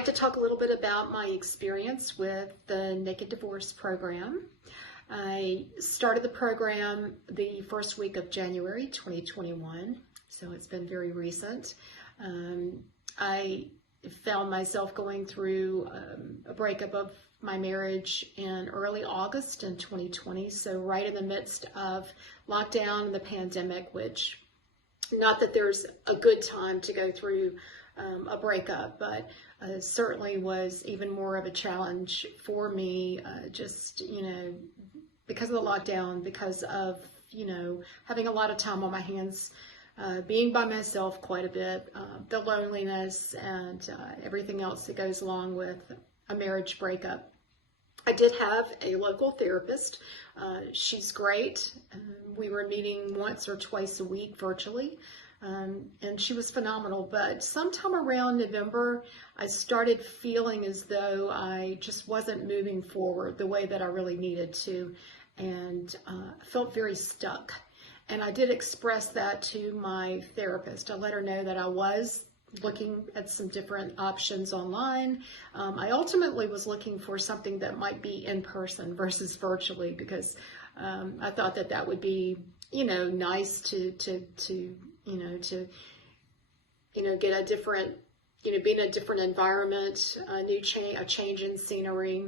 like to talk a little bit about my experience with the Naked Divorce program. I started the program the first week of January 2021, so it's been very recent. I found myself going through a breakup of my marriage in early August in 2020, so right in the midst of lockdown and the pandemic, which, not that there's a good time to go through a breakup, but certainly was even more of a challenge for me, just, because of the lockdown, because of, having a lot of time on my hands, being by myself quite a bit, the loneliness and everything else that goes along with a marriage breakup. I did have a local therapist. She's great. We were meeting once or twice a week virtually, and she was phenomenal. But sometime around November, I started feeling as though I just wasn't moving forward the way that I really needed to, and felt very stuck. And I did express that to my therapist. I let her know that I was looking at some different options online. I ultimately was looking for something that might be in person versus virtually, because I thought that that would be, nice to get a different, be in a different environment, a change in scenery,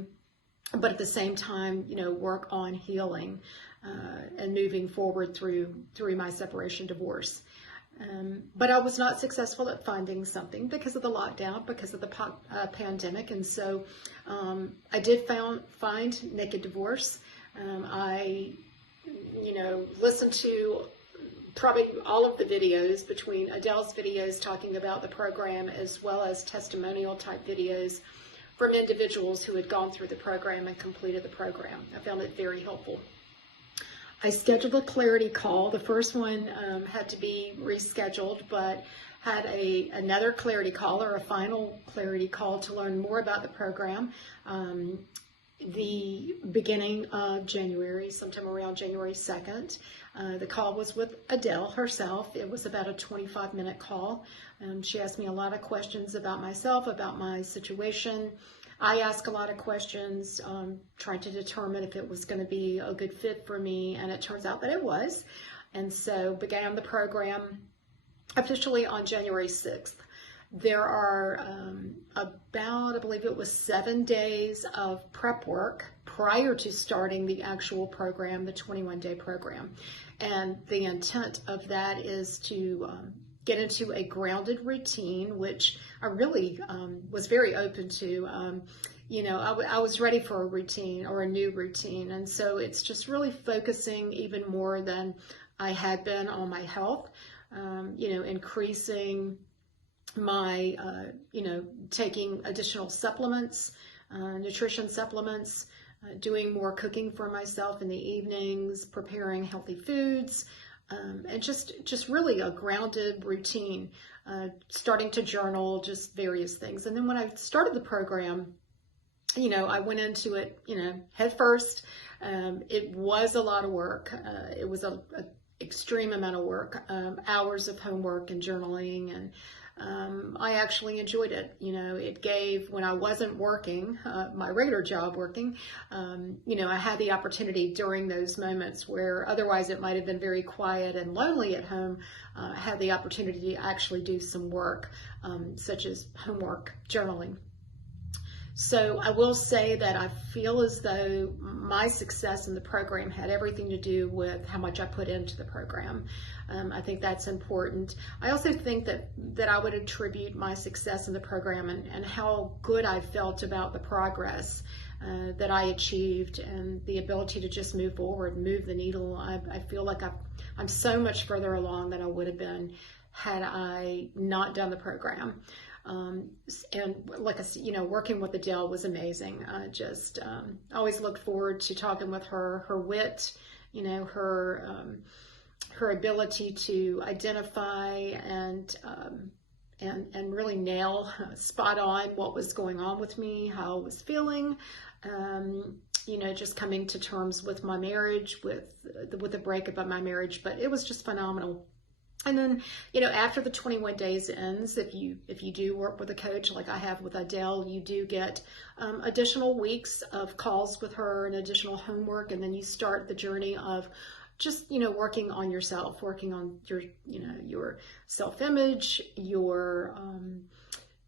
but at the same time, work on healing and moving forward through my separation divorce. But I was not successful at finding something because of the lockdown, because of the pandemic. And so I did find Naked Divorce. I, listened to probably all of the videos, between Adele's videos talking about the program as well as testimonial type videos from individuals who had gone through the program and completed the program. I found it very helpful. I scheduled a clarity call. The first one had to be rescheduled, but had another clarity call, or a final clarity call, to learn more about the program. The beginning of January, sometime around January 2nd. The call was with Adele herself. It was about a 25-minute call. She asked me a lot of questions about myself, about my situation. I asked a lot of questions, trying to determine if it was going to be a good fit for me, and it turns out that it was. And so began the program officially on January 6th. There are about, I believe it was 7 days of prep work prior to starting the actual program, the 21-day program. And the intent of that is to get into a grounded routine, which I really was very open to. I was ready for a routine, or a new routine. And so it's just really focusing even more than I had been on my health, increasing my, taking additional supplements, nutrition supplements, doing more cooking for myself in the evenings, preparing healthy foods, and just really a grounded routine, starting to journal, just various things. And then when I started the program, I went into it, head first. It was a lot of work. It was an extreme amount of work, hours of homework and journaling, and I actually enjoyed it. It gave, when I wasn't working, my regular job working, I had the opportunity during those moments where otherwise it might have been very quiet and lonely at home. I had the opportunity to actually do some work, such as homework, journaling. So I will say that I feel as though my success in the program had everything to do with how much I put into the program. I think that's important. I also think that I would attribute my success in the program and how good I felt about the progress that I achieved, and the ability to just move forward, move the needle. I feel like I'm so much further along than I would have been had I not done the program. And like I said, working with Adele was amazing. I just always looked forward to talking with her. Her wit, her ability to identify and really nail spot on what was going on with me, how I was feeling. Just coming to terms with my marriage, with the breakup of my marriage. But it was just phenomenal. And then, you know, after the 21 days ends, if you do work with a coach like I have with Adele, you do get additional weeks of calls with her and additional homework, and then you start the journey of just, you know, working on yourself, working on your, you know, your self-image, your,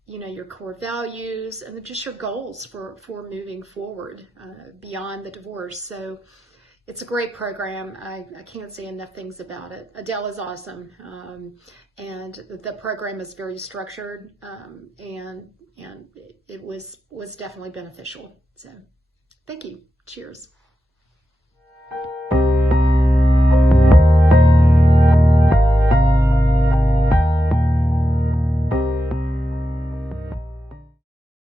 you know, your core values, and then just your goals for moving forward beyond the divorce. So it's a great program. I can't say enough things about it. Adele is awesome. And the program is very structured, and it was definitely beneficial. So thank you. Cheers.